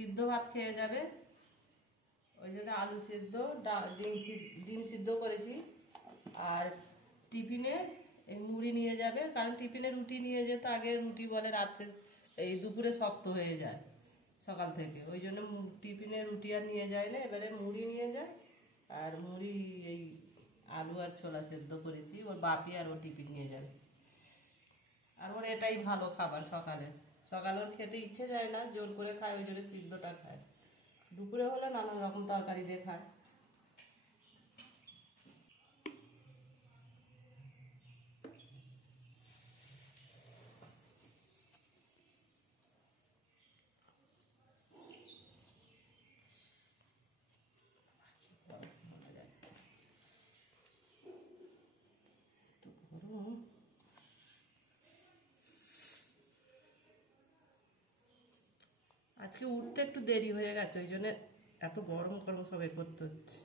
সিদ্ধ ভাত খেয়ে যাবে, ওই জন্য আলু সিদ্ধ, ডিম সিদ্ধ করেছি। আর টিফিনে এই মুড়ি নিয়ে যাবে, কারণ টিফিনে রুটি নিয়ে যেত আগে, রুটি বলে রাত্রে এই দুপুরে শক্ত হয়ে যায় সকাল থেকে, ওই জন্য টিফিনে রুটি আর নিয়ে যায় না, এবারে মুড়ি নিয়ে যায়। আর মুড়ি এই আলু আর ছোলা সেদ্ধ করেছি, ওর বাপি আর ও টিফিন নিয়ে যাবে। আর ওর এটাই ভালো খাবার সকালে, সকালে ওর খেতে ইচ্ছে যায় না, জোর করে খায়, ওই জন্য সিদ্ধটা খায়। দুপুরে হলে নানান রকম তরকারি দিয়ে খায়। আজকে উঠতে একটু দেরি হয়ে গেছে, ওই জন্য এত গরম গরম সবাই করতে হচ্ছে।